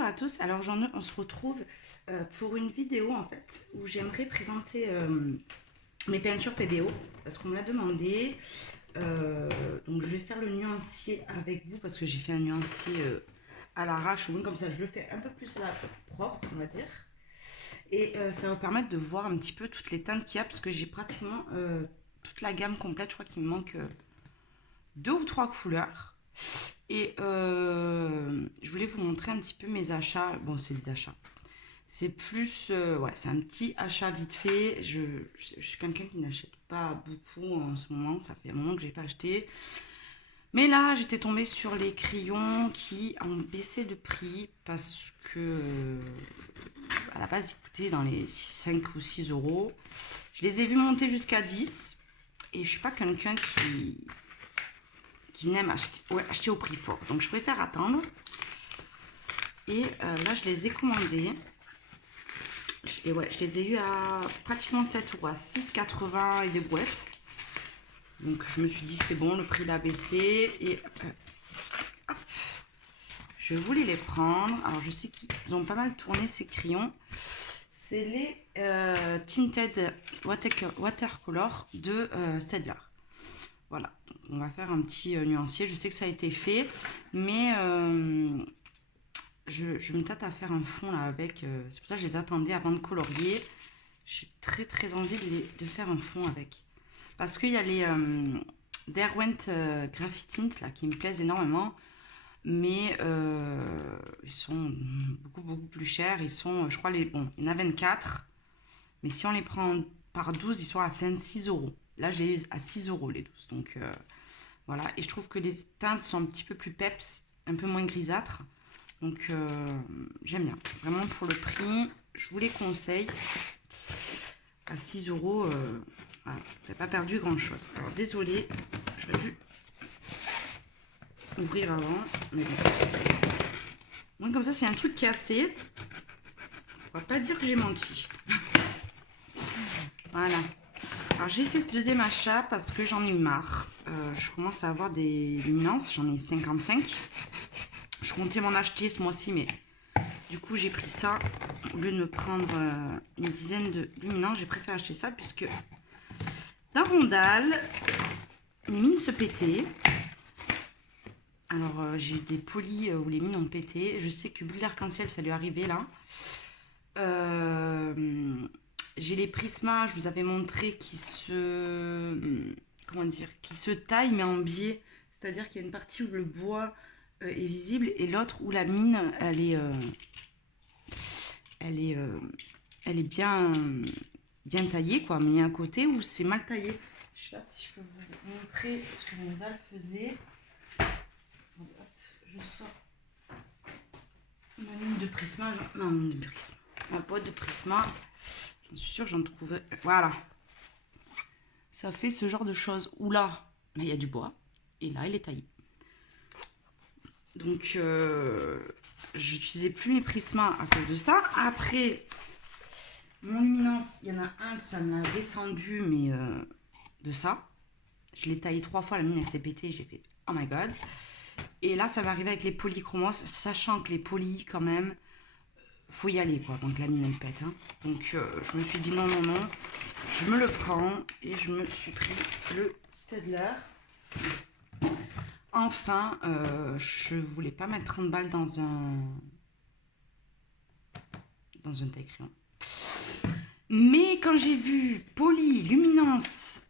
bonjour à tous. Alors on se retrouve pour une vidéo en fait où j'aimerais présenter mes peintures PBO parce qu'on me l'a demandé. Donc je vais faire le nuancier avec vous parce que j'ai fait un nuancier à l'arrache ou comme ça je le fais un peu plus à la propre on va dire. Et ça va vous permettre de voir un petit peu toutes les teintes qu'il y a parce que j'ai pratiquement toute la gamme complète. Je crois qu'il me manque 2 ou 3 couleurs. Et je voulais vous montrer un petit peu mes achats. Bon, c'est des achats. C'est plus... ouais, c'est un petit achat vite fait. Je suis quelqu'un qui n'achète pas beaucoup en ce moment. Ça fait un moment que j'ai pas acheté. Mais là, j'étais tombée sur les crayons qui ont baissé de prix parce que à la base, ils coûtaient dans les 5 ou 6 euros. Je les ai vus monter jusqu'à 10. Et je suis pas quelqu'un qui n'aime acheter au prix fort. Donc je préfère attendre. Et là, je les ai commandés. Je les ai eu à pratiquement 7 euros, à 6,80 et des boîtes. Donc je me suis dit, c'est bon, le prix l'a baissé. Et hop, je voulais les prendre. Alors je sais qu'ils ont pas mal tourné ces crayons. C'est les Tinted Watercolor de Staedtler. Voilà, donc on va faire un petit nuancier. Je sais que ça a été fait, mais je me tâte à faire un fond là avec. C'est pour ça que je les attendais avant de colorier. J'ai très envie de faire un fond avec. Parce qu'il y a les Derwent Graphitint là qui me plaisent énormément. Mais ils sont beaucoup plus chers. Ils sont, je crois, bon, il y en a 24. Mais si on les prend par 12, ils sont à 26 euros. Là, j'ai eu à 6 euros les 12. Donc voilà. Et je trouve que les teintes sont un petit peu plus peps, un peu moins grisâtres. Donc j'aime bien. Vraiment pour le prix, je vous les conseille. À 6 euros, voilà, vous n'avez pas perdu grand chose. Alors désolé, j'aurais dû ouvrir avant. Mais bon. Moi, comme ça, s'il y a un truc cassé, on va pas dire que j'ai menti. Voilà. Alors j'ai fait ce deuxième achat parce que j'en ai eu marre. Je commence à avoir des luminances, j'en ai 55. Je comptais m'en acheter ce mois-ci, mais du coup j'ai pris ça. Au lieu de me prendre une dizaine de luminances, j'ai préféré acheter ça puisque dans Rondal, les mines se pétaient. Alors j'ai eu des polis où les mines ont pété. Je sais que Bulle d'Arc-en-Ciel, ça lui est arrivé là. J'ai les prismas, je vous avais montré, qui se taillent mais en biais. C'est-à-dire qu'il y a une partie où le bois est visible et l'autre où la mine, elle est bien taillée, quoi. Mais il y a un côté où c'est mal taillé. Je sais pas si je peux vous montrer ce que mon dalle faisait. Donc, hop, je sors ma mine de prisma. Ma boîte de prisma. Je suis sûre que j'en trouverai. Voilà. Ça fait ce genre de choses. Où là, il y a du bois. Et là, il est taillé. Donc, je n'utilisais plus mes prismas à cause de ça. Après, mon luminance, il y en a un que ça m'a descendu, mais de ça. Je l'ai taillé 3 fois, la mine, elle s'est pétée. J'ai fait, oh my god. Et là, ça va arriver avec les polychromos, sachant que les polys, quand même, faut y aller, quoi. Donc la mine, elle pète. Hein. Donc je me suis dit non, je me le prends et je me suis pris le Staedtler. Enfin, je voulais pas mettre 30 balles dans un taille-crayon. Mais quand j'ai vu poly, luminance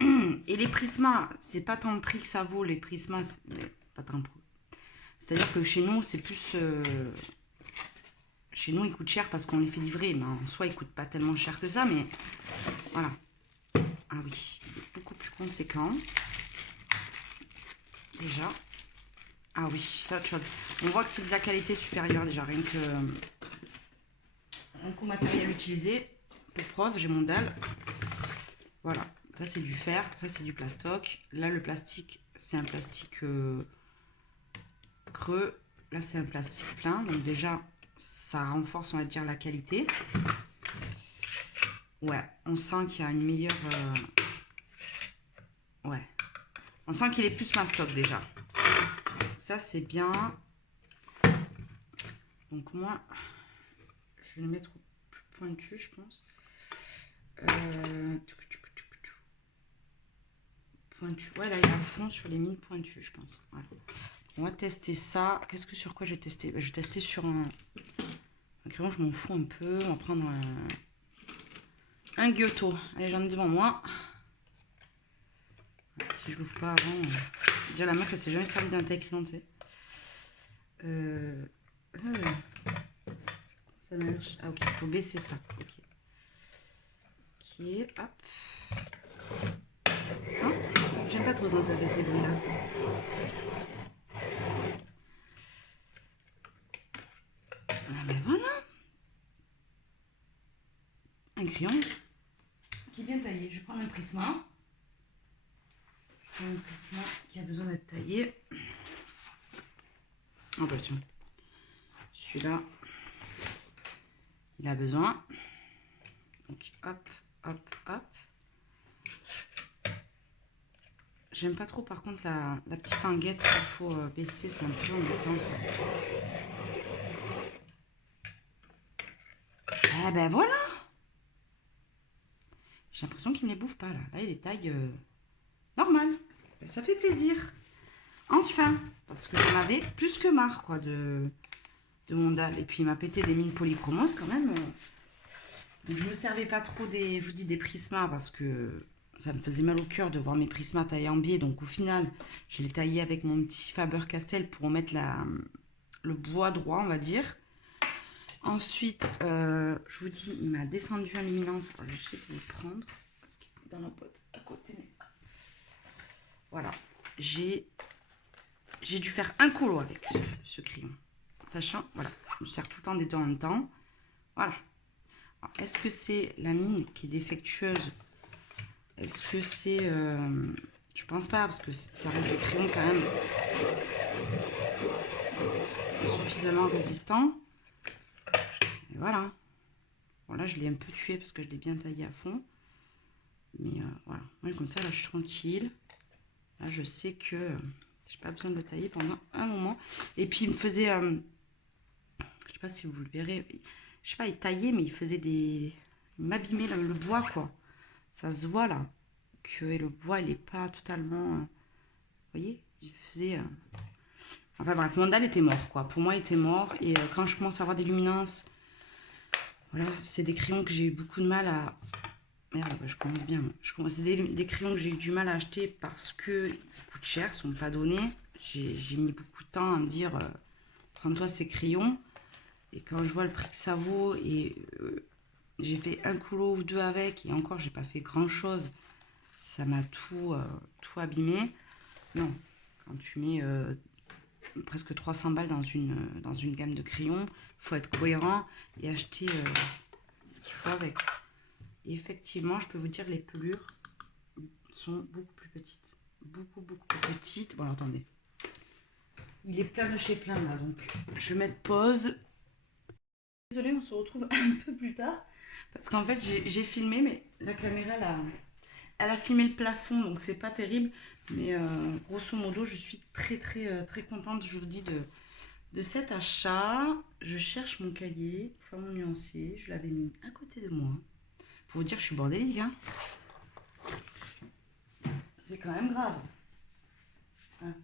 et les prismas, c'est pas tant le prix que ça vaut, les prismas, pas tant le prix. C'est-à-dire que chez nous, c'est plus... Chez nous, ils coûtent cher parce qu'on les fait livrer. Mais en soi, ils coûtent pas tellement cher que ça. Mais voilà. Ah oui, il est beaucoup plus conséquent. Déjà. Ah oui, c'est autre chose. On voit que c'est de la qualité supérieure déjà. Rien qu'au matériel utilisé. Pour preuve, j'ai mon dalle. Voilà. Ça, c'est du fer. Ça, c'est du plastoc. Là, le plastique, c'est un plastique creux. Là, c'est un plastique plein. Donc déjà... ça renforce, on va dire, la qualité. Ouais, on sent qu'il y a une meilleure... ouais. On sent qu'il est plus mastoc déjà. Ça, c'est bien. Donc moi, je vais le mettre au plus pointu, je pense. Pointu. Ouais, là, il est à fond sur les mines pointues, je pense. Voilà. On va tester ça. Qu'est-ce que sur quoi je vais tester? Je vais tester sur un crayon, je m'en fous un peu. On va prendre un Giotto. Allez, j'en ai devant moi. Si je l'ouvre pas avant, dire la meuf, elle s'est jamais servie d'un taille crayon, tu sais. Ça marche. Ah, ok, il faut baisser ça. Ok. Ok, hop. Hein, j'aime pas trop dans ça baisser là. Ah, ben voilà. Un crayon qui est bien taillé. Je prends un Prisma. Un Prisma qui a besoin d'être taillé. Oh bah tiens. Celui-là, il a besoin. Donc hop, hop, hop. J'aime pas trop par contre la petite languette qu'il faut baisser, c'est un peu embêtant ça. Eh ben voilà. J'ai l'impression qu'il ne les bouffe pas là. Là il est taille normale. Ça fait plaisir. Enfin, parce que j'en avais plus que marre quoi de mon dalle. Et puis il m'a pété des mines polychromos quand même. Donc je me servais pas trop des, je vous dis, des prismas parce que ça me faisait mal au cœur de voir mes prismas taillés en biais. Donc au final, je les taillais avec mon petit Faber-Castell pour mettre le bois droit, on va dire. Ensuite, je vous dis, il m'a descendu en luminance. Alors, je sais vous le prendre parce qu'il est dans la boîte à côté. Mais... Voilà, j'ai dû faire un colo avec ce crayon. Sachant, voilà, je me sers tout le temps des deux en même temps. Voilà. Est-ce que c'est la mine qui est défectueuse? Est-ce que c'est... je pense pas, parce que ça reste des crayons quand même suffisamment résistants. Et voilà. Bon, là, je l'ai un peu tué parce que je l'ai bien taillé à fond. Mais voilà. Moi, comme ça, là, je suis tranquille. Là, je sais que j'ai pas besoin de le tailler pendant un moment. Et puis, il me faisait... je sais pas si vous le verrez. Je sais pas, il taillait, mais il faisait des... Il m'abîmait le bois, quoi. Ça se voit, là. Que le bois, il est pas totalement... vous voyez? Il faisait... Enfin bref, mon dalle était mort, quoi. Pour moi, il était mort. Et quand je commence à avoir des luminances... Voilà, c'est des crayons que j'ai eu beaucoup de mal à... Merde, bah, je commence bien. C'est des crayons que j'ai eu du mal à acheter parce qu'ils coûtent cher, ils sont pas donnés. J'ai mis beaucoup de temps à me dire, prends-toi ces crayons. Et quand je vois le prix que ça vaut, et j'ai fait un coulo ou deux avec, et encore, j'ai pas fait grand-chose. Ça m'a tout abîmé. Non, quand tu mets presque 300 balles dans une gamme de crayons, il faut être cohérent et acheter ce qu'il faut avec. Et effectivement, je peux vous dire, les pelures sont beaucoup plus petites. Beaucoup, beaucoup plus petites. Bon, attendez. Il est plein de chez plein, là, donc je vais mettre pause. Désolée, on se retrouve un peu plus tard. Parce qu'en fait, j'ai filmé, mais la caméra, elle a filmé le plafond, donc c'est pas terrible. Mais grosso modo, je suis très, très, très contente, je vous dis, de cet achat. Je cherche mon cahier pour faire mon nuancier. Je l'avais mis à côté de moi. Pour vous dire, je suis bordélique, hein. C'est quand même grave. Hein.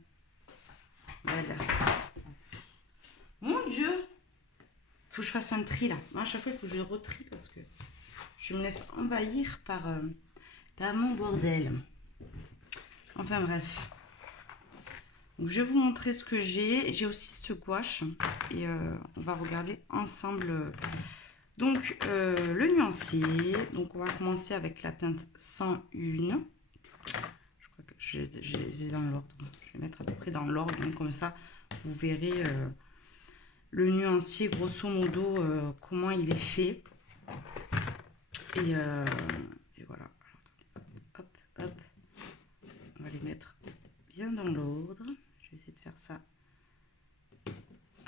Voilà. Mon Dieu. Faut que je fasse un tri, là. Moi, à chaque fois, il faut que je retrie parce que je me laisse envahir par mon bordel. Enfin, bref. Donc, je vais vous montrer ce que j'ai. J'ai aussi ce gouache. Et on va regarder ensemble... Donc, le nuancier. Donc, on va commencer avec la teinte 101. Je crois que je les ai dans l'ordre. Je vais les mettre à peu près dans l'ordre. Donc, comme ça, vous verrez le nuancier, grosso modo, comment il est fait. Et voilà. Alors, hop, hop. On va les mettre bien dans l'ordre. Je vais essayer de faire ça.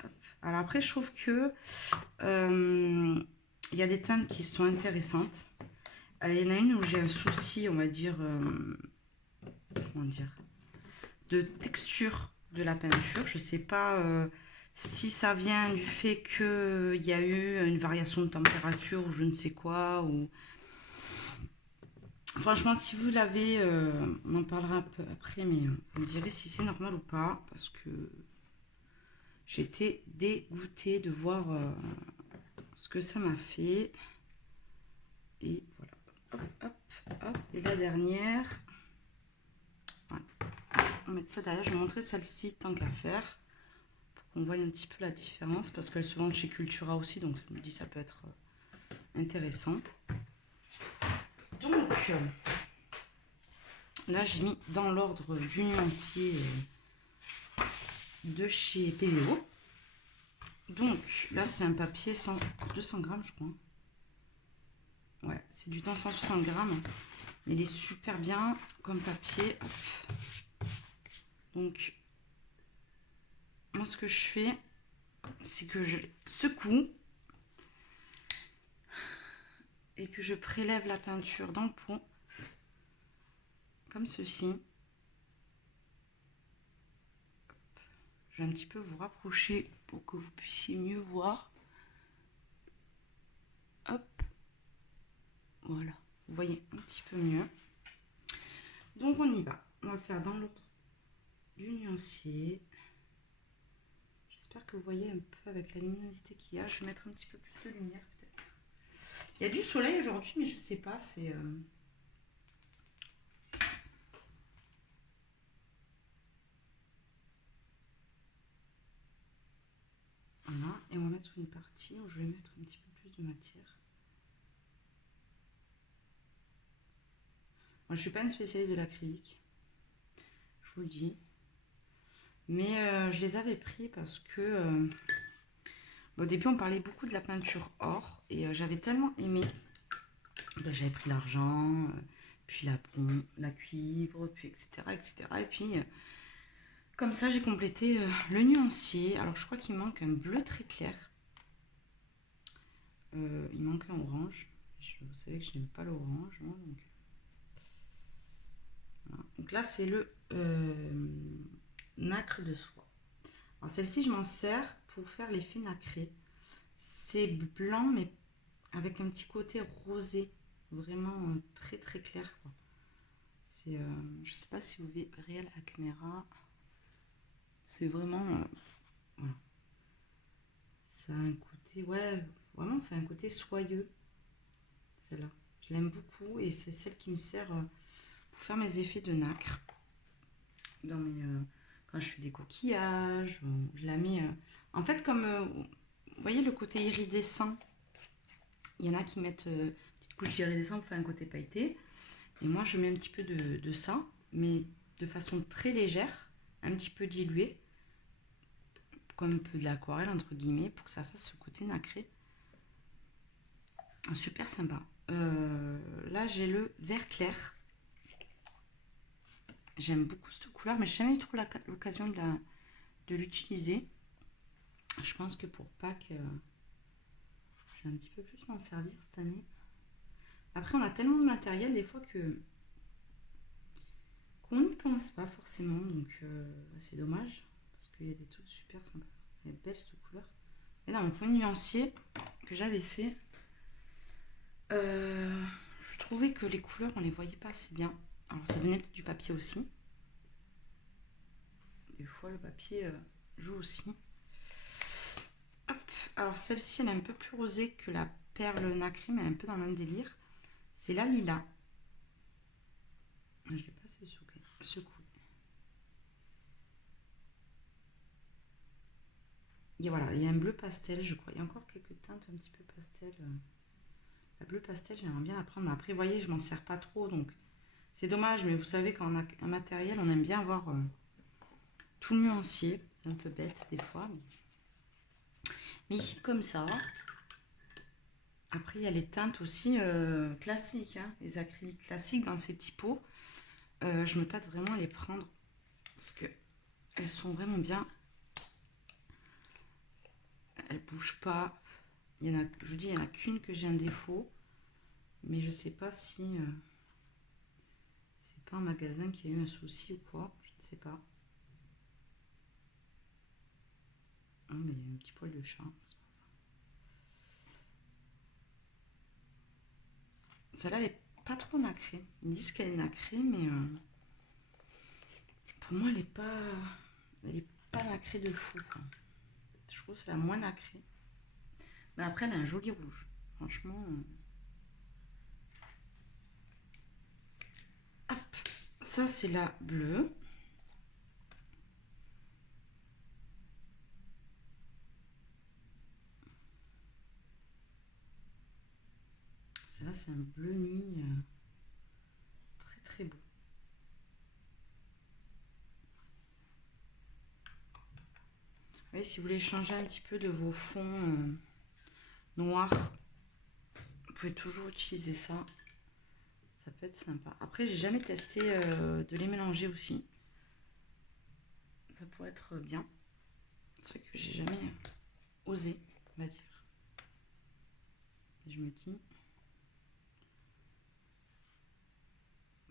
Hop. Alors, après, je trouve que... il y a des teintes qui sont intéressantes. Il y en a une où j'ai un souci, on va dire, comment dire, de texture de la peinture. Je sais pas si ça vient du fait qu'il y a eu une variation de température ou je ne sais quoi, ou... Franchement, si vous l'avez, on en parlera un peu après, mais vous me direz si c'est normal ou pas, parce que j'étais dégoûtée de voir ce que ça m'a fait. Et voilà. Hop, hop, hop. Et la dernière. Ouais. On va mettre ça derrière. Je vais montrer celle-ci tant qu'à faire. Pour qu'on voit un petit peu la différence. Parce qu'elle se vend chez Cultura aussi. Donc je me dis ça peut être intéressant. Donc là j'ai mis dans l'ordre du nuancier de chez PVO. Donc là c'est un papier 200 grammes je crois. Ouais, c'est du 160 grammes. Mais il est super bien comme papier. Hop. Donc, moi ce que je fais, c'est que je secoue et que je prélève la peinture dans le pot. Comme ceci. Je vais un petit peu vous rapprocher pour que vous puissiez mieux voir. Hop. Voilà. Vous voyez un petit peu mieux. Donc on y va. On va faire dans l'ordre du nuancier. J'espère que vous voyez un peu avec la luminosité qu'il y a. Je vais mettre un petit peu plus de lumière peut-être. Il y a du soleil aujourd'hui, mais je sais pas, c'est... Voilà, et on va mettre une partie où je vais mettre un petit peu plus de matière. Moi, je suis pas une spécialiste de l'acrylique, je vous le dis. Mais je les avais pris parce que au début, on parlait beaucoup de la peinture or et j'avais tellement aimé. Ben, j'avais pris l'argent, puis la cuivre, puis etc. etc. Et puis, comme ça, j'ai complété le nuancier. Alors, je crois qu'il manque un bleu très clair. Il manque un orange. Vous savez que je n'aime pas l'orange, moi, donc... Voilà. Donc là, c'est le nacre de soie. Alors celle-ci, je m'en sers pour faire l'effet nacré. C'est blanc, mais avec un petit côté rosé, vraiment très très clair. C'est, je sais pas si vous verrez à la caméra. C'est vraiment, voilà. Ça a un côté, ouais, vraiment, c'est un côté soyeux. Celle-là, je l'aime beaucoup et c'est celle qui me sert pour faire mes effets de nacre. Dans mes, quand je fais des coquillages, je la mets. En fait, comme vous voyez le côté iridescent, il y en a qui mettent une petite couche d'iridescent pour faire un côté pailleté. Et moi, je mets un petit peu de ça, mais de façon très légère, un petit peu diluée, comme un peu de l'aquarelle, entre guillemets, pour que ça fasse ce côté nacré. Super sympa. Là, j'ai le vert clair. J'aime beaucoup cette couleur, mais je n'ai jamais eu trop l'occasion de l'utiliser. Je pense que pour Pâques, je vais un petit peu plus m'en servir cette année. Après, on a tellement de matériel des fois qu'on n'y pense pas forcément, donc c'est dommage, parce qu'il y a des trucs super sympas. Elle est belle cette couleur. Et dans mon point nuancier que j'avais fait, je trouvais que les couleurs, on les voyait pas assez bien. Alors ça venait peut-être du papier aussi. Des fois, le papier joue aussi. Hop. Alors celle-ci, elle est un peu plus rosée que la perle nacrée, mais elle est un peu dans le même délire. C'est la lilas. Je l'ai pas assez secoué. Et voilà, il y a un bleu pastel, je crois. Il y a encore quelques teintes un petit peu pastel. La bleu pastel, j'aimerais bien la prendre. Mais après, vous voyez, je m'en sers pas trop, donc c'est dommage. Mais vous savez, quand on a un matériel, on aime bien avoir tout le nuancier. C'est un peu bête des fois. Mais ici, comme ça. Après, il y a les teintes aussi classiques, hein, les acryliques classiques dans ces petits pots. Je me tâte vraiment à les prendre parce que elles sont vraiment bien. Elles bougent pas. Il y en a, je vous dis, il n'y en a qu'une que j'ai un défaut, mais je sais pas si c'est pas un magasin qui a eu un souci ou quoi. Je ne sais pas. Ah, un petit poil de chat. Celle-là, elle est pas trop nacrée. Ils me disent qu'elle est nacrée, mais pour moi, elle est pas nacrée de fou, quoi. Je trouve que c'est la moins nacrée. Mais après, elle a un joli rouge. Franchement. Hop. Ça, c'est la bleue. Celle-là, c'est un bleu nuit. Très, très beau. Vous voyez, si vous voulez changer un petit peu de vos fonds noirs, vous pouvez toujours utiliser ça. Ça peut être sympa. Après, j'ai jamais testé de les mélanger aussi. Ça pourrait être bien. C'est vrai que j'ai jamais osé, on va dire. Et je me dis,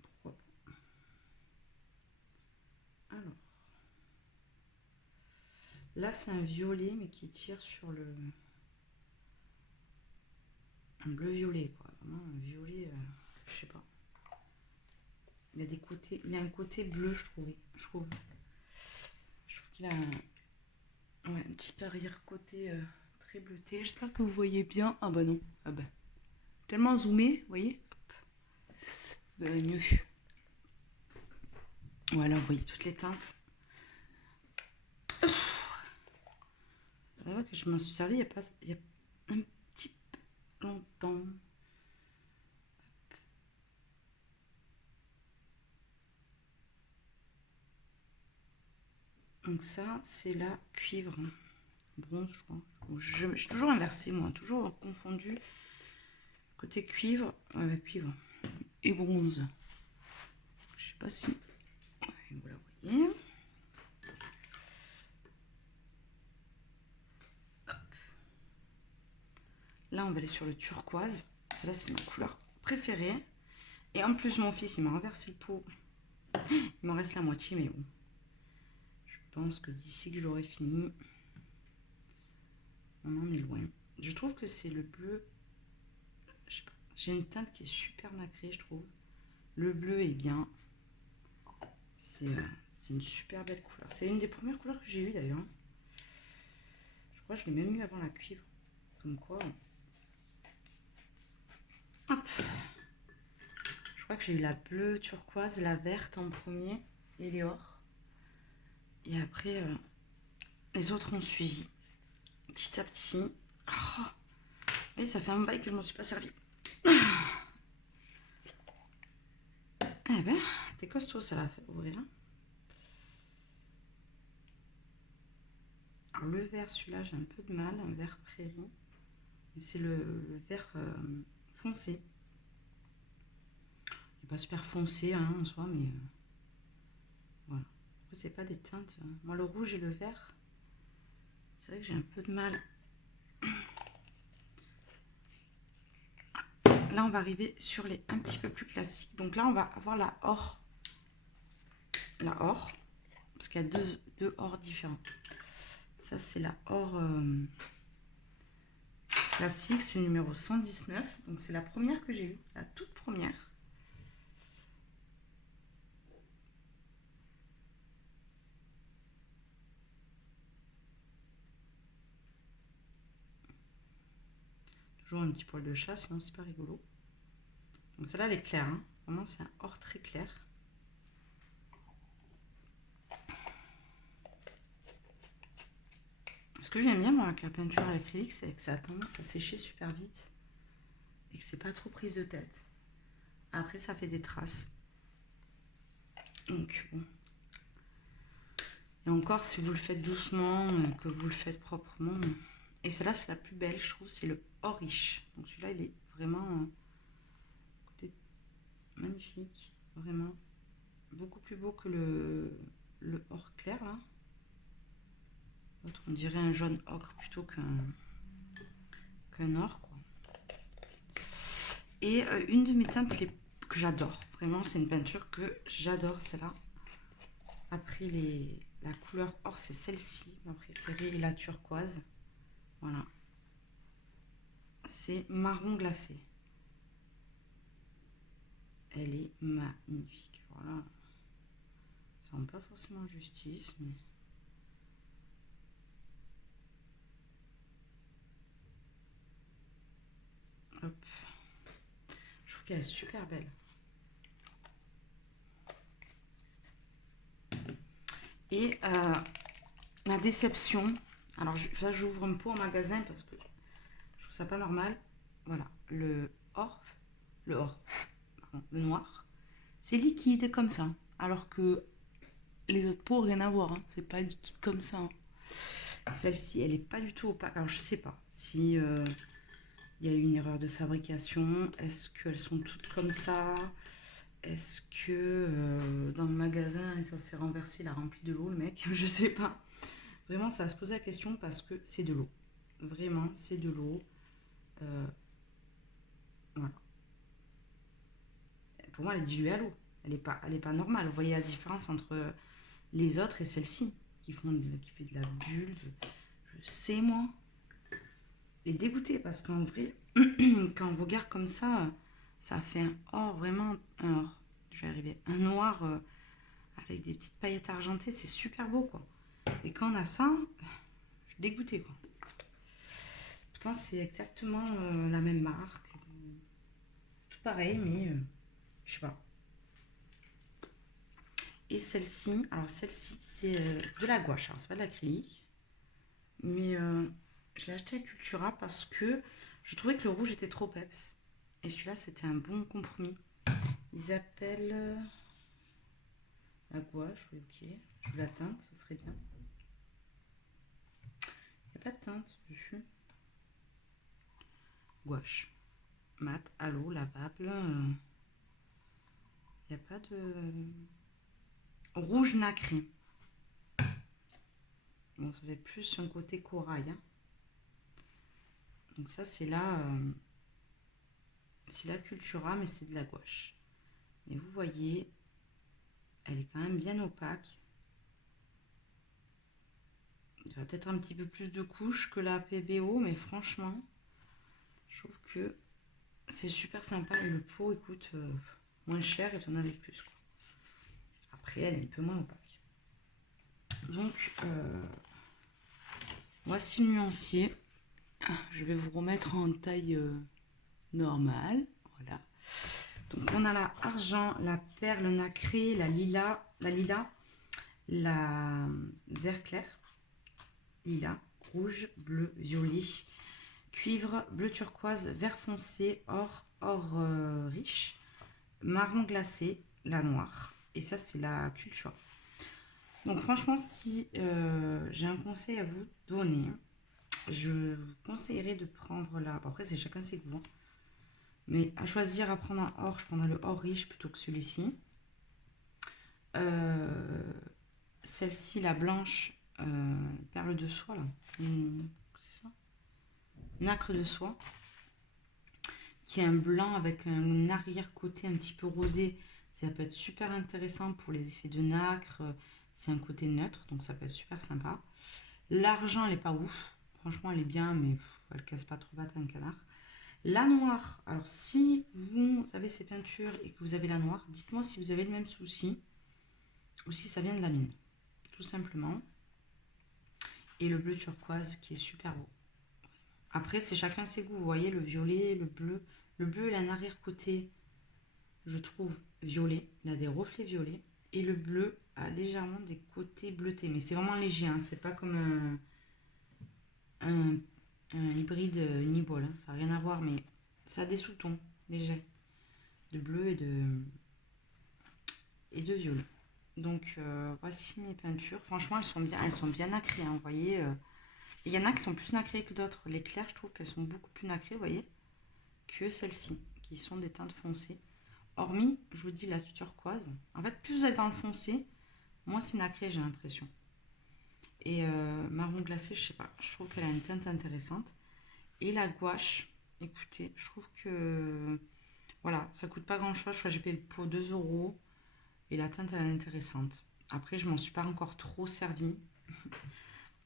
pourquoi pas. Alors, là, c'est un violet, mais qui tire sur le... un bleu-violet, quoi. Vraiment un violet, je sais pas. Il a des côtés... Il a un côté bleu, je trouve. Je trouve qu'il a un petit arrière-côté très bleuté. J'espère que vous voyez bien. Ah bah non. Ah bah. Tellement zoomé, vous voyez. Bah, mieux. Voilà, vous voyez toutes les teintes. C'est vrai que je m'en suis servi il y a un petit peu longtemps. Donc ça, c'est la cuivre. Bronze, je crois. Je suis toujours inversée, moi. Toujours confondu. Côté cuivre, cuivre et bronze. Je sais pas si... Ouais, voilà, vous voyez. Là, on va aller sur le turquoise. Celle-là, c'est ma couleur préférée. Et en plus, mon fils, il m'a renversé le pot. Il m'en reste la moitié, mais bon. Je pense que d'ici que je l'aurai fini, on en est loin. Je trouve que c'est le bleu. Je sais pas. J'ai une teinte qui est super nacrée, je trouve. Le bleu est bien. C'est une super belle couleur. C'est une des premières couleurs que j'ai eues d'ailleurs. Je crois que je l'ai même eu avant la cuivre. Comme quoi. Hop. Je crois que j'ai eu la bleue turquoise, la verte en premier et les or. Et après, les autres ont suivi. Petit à petit. Oh. Et ça fait un bail que je m'en suis pas servi. Eh ben, t'es costaud, ça l'a fait ouvrir. Alors le vert, celui-là, j'ai un peu de mal, un vert prairie. C'est le vert foncé. Il n'est pas super foncé hein, en soi, mais voilà. Après, c'est pas des teintes. Moi, le rouge et le vert, c'est vrai que j'ai un peu de mal. Là, on va arriver sur les un petit peu plus classiques. Donc là, on va avoir la or. La or, parce qu'il y a deux or différents. Ça, c'est la or classique, c'est le numéro 119. Donc, c'est la première que j'ai eue, la toute première. Toujours un petit poil de chat, sinon c'est pas rigolo. Donc, celle-là, elle est claire. Hein. Vraiment, c'est un or très clair. Ce que j'aime bien moi, avec la peinture à l'acrylique, c'est que ça a tendance à sécher super vite et que c'est pas trop prise de tête. Après, ça fait des traces. Donc, bon. Et encore, si vous le faites doucement, que vous le faites proprement. Et celle-là, c'est la plus belle, je trouve, c'est le or riche. Donc, celui-là, il est vraiment côté magnifique. Vraiment. Beaucoup plus beau que le or clair, là. L'autre, on dirait un jaune ocre plutôt qu'un or, quoi. Et une de mes teintes que j'adore, vraiment, c'est une peinture que j'adore, celle-là. Après, la couleur or, c'est celle-ci, ma préférée, la turquoise. Voilà. C'est marron glacé. Elle est magnifique. Voilà. Ça rend pas forcément justice, mais... Hop. Je trouve qu'elle est super belle. Et la déception... Alors, ça, j'ouvre un pot en magasin parce que je trouve ça pas normal. Voilà. Le noir, c'est liquide comme ça. Alors que les autres pots, rien à voir. Hein. C'est pas liquide comme ça. Hein. Celle-ci, elle est pas du tout opaque. Alors, je sais pas si il y a eu une erreur de fabrication. Est-ce qu'elles sont toutes comme ça? Est-ce que dans le magasin, ça s'est renversé, il a rempli de l'eau, le mec? Je sais pas. Vraiment, ça va se poser la question parce que c'est de l'eau. Vraiment, c'est de l'eau. Voilà. Pour moi, elle est diluée à l'eau. Elle est pas normale. Vous voyez la différence entre les autres et celle-ci qui fait de la bulle. Je sais, moi. Et dégoûtée parce qu'en vrai, quand on regarde comme ça fait un or, vraiment un or. Je vais arriver. Un noir avec des petites paillettes argentées, c'est super beau, quoi. Et quand on a ça, je suis dégoûtée, quoi. Pourtant, c'est exactement la même marque. C'est tout pareil, mais je sais pas. Et celle-ci, alors celle-ci, c'est de la gouache. Alors, c'est pas de l'acrylique. Mais je l'ai acheté à Cultura parce que je trouvais que le rouge était trop peps. Et celui-là, c'était un bon compromis. Ils appellent la gouache, oui, ok. Je veux la teinte, ça serait bien. Il n'y a pas de teinte dessus. Gouache. Mat, à l'eau, lavable. Il n'y a pas de... Rouge nacré. Bon, ça fait plus un côté corail. Hein. Donc ça, c'est la Cultura, mais c'est de la gouache. Et vous voyez, elle est quand même bien opaque. Il y a peut-être un petit peu plus de couches que la PBO, mais franchement, je trouve que c'est super sympa. Et le pot, il coûte moins cher et vous en avez plus. Quoi. Après, elle est un peu moins opaque. Donc, voici le nuancier. Je vais vous remettre en taille normale. Voilà. Donc, on a la argent, la perle nacrée, la lilas, la vert clair, lilas, rouge, bleu, violet, cuivre, bleu turquoise, vert foncé, or riche, marron glacé, la noire. Et ça, c'est la Cultura. Donc franchement, si j'ai un conseil à vous donner, je vous conseillerais de prendre la... Bon, après, c'est chacun ses goûts. Hein. Mais à choisir à prendre un or, je prendrais le or riche plutôt que celui-ci. Celle-ci, la blanche, perle de soie, là. C'est ça? Nacre de soie. Qui est un blanc avec un arrière-côté un petit peu rosé. Ça peut être super intéressant pour les effets de nacre. C'est un côté neutre, donc ça peut être super sympa. L'argent, elle est pas ouf. Franchement, elle est bien, mais elle casse pas trop patte un canard. La noire, alors si vous avez ces peintures et que vous avez la noire, dites-moi si vous avez le même souci ou si ça vient de la mine, tout simplement. Et le bleu turquoise qui est super beau. Après, c'est chacun ses goûts. Vous voyez, le violet, le bleu. Le bleu, il a un arrière-côté, je trouve, violet. Il a des reflets violets. Et le bleu a légèrement des côtés bleutés. Mais c'est vraiment léger. Hein. C'est pas comme un hybride Nibol. Hein. Ça n'a rien à voir. Mais ça a des sous-tons légers. De bleu et de violet. Donc, voici mes peintures. Franchement, elles sont bien nacrées. Hein, vous voyez. Il y en a qui sont plus nacrées que d'autres. Les clairs, je trouve qu'elles sont beaucoup plus nacrées, vous voyez, que celles-ci, qui sont des teintes foncées. Hormis, je vous dis, la turquoise. En fait, plus vous êtes dans le foncé, moins c'est nacré, j'ai l'impression. Et marron glacé, je sais pas. Je trouve qu'elle a une teinte intéressante. Et la gouache, écoutez, je trouve que... Voilà, ça coûte pas grand-chose. Je crois que j'ai payé le pot 2 euros. Et la teinte, elle est intéressante. Après, je m'en suis pas encore trop servie.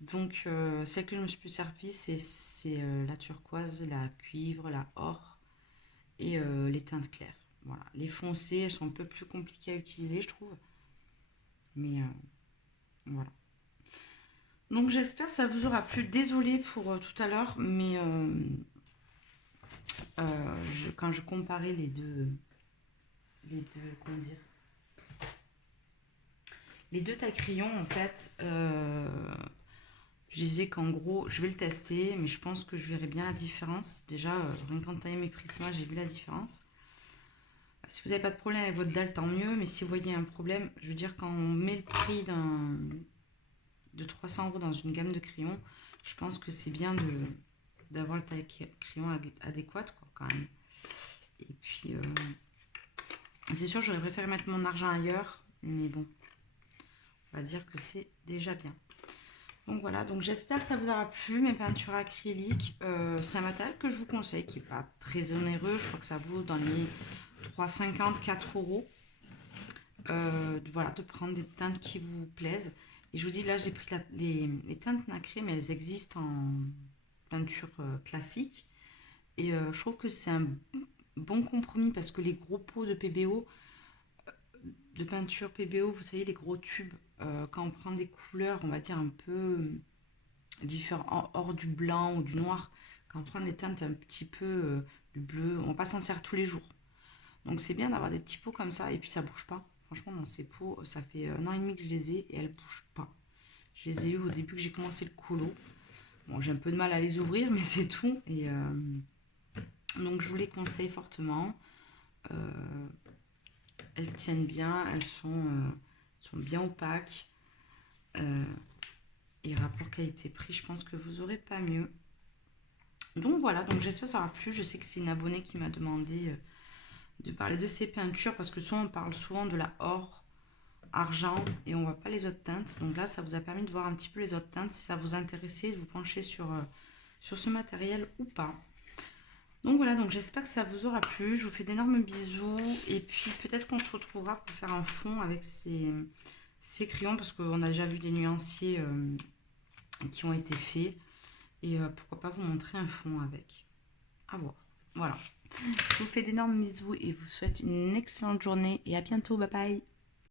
Donc, celle que je me suis plus servie, c'est la turquoise, la cuivre, la or et les teintes claires. Voilà. Les foncées, elles sont un peu plus compliquées à utiliser, je trouve. Mais voilà. Donc, j'espère que ça vous aura plu. Désolée pour tout à l'heure, mais quand je comparais comment dire, les deux tailles crayons, en fait, je disais qu'en gros, je vais le tester, mais je pense que je verrai bien la différence. Déjà, rien qu'en taille mes Prisma, j'ai vu la différence. Si vous n'avez pas de problème avec votre dalle, tant mieux. Mais si vous voyez un problème, je veux dire, quand on met le prix de 300 € dans une gamme de crayons, je pense que c'est bien d'avoir le taille crayon adéquate, quoi, quand même. Et puis, c'est sûr, j'aurais préféré mettre mon argent ailleurs, mais bon, on va dire que c'est déjà bien. Donc voilà, donc j'espère que ça vous aura plu, mes peintures acryliques. C'est un matériel que je vous conseille, qui n'est pas très onéreux. Je crois que ça vaut dans les 3,50, 4 €. Voilà, de prendre des teintes qui vous plaisent. Et je vous dis, là, j'ai pris les teintes nacrées, mais elles existent en peinture classique. Et je trouve que c'est un bon compromis parce que les gros pots de PBO, de peinture PBO, vous savez, les gros tubes, quand on prend des couleurs, on va dire un peu différentes, hors du blanc ou du noir, quand on prend des teintes un petit peu du bleu, on va pas s'en servir tous les jours. Donc c'est bien d'avoir des petits pots comme ça et puis ça bouge pas. Franchement, dans ces pots, ça fait 1 an et demi que je les ai et elles bougent pas. Je les ai eu au début que j'ai commencé le colo. Bon, j'ai un peu de mal à les ouvrir, mais c'est tout. Et donc je vous les conseille fortement. Elles tiennent bien, elles sont bien opaques. Et rapport qualité-prix, je pense que vous aurez pas mieux. Donc voilà, donc j'espère que ça aura plu. Je sais que c'est une abonnée qui m'a demandé de parler de ces peintures parce que souvent on parle souvent de la or, argent et on voit pas les autres teintes. Donc là, ça vous a permis de voir un petit peu les autres teintes si ça vous intéressait, de vous pencher sur ce matériel ou pas. Donc voilà, donc j'espère que ça vous aura plu. Je vous fais d'énormes bisous et puis peut-être qu'on se retrouvera pour faire un fond avec ces crayons parce qu'on a déjà vu des nuanciers qui ont été faits et pourquoi pas vous montrer un fond avec. À voir. Voilà. Je vous fais d'énormes bisous et vous souhaite une excellente journée et à bientôt. Bye bye.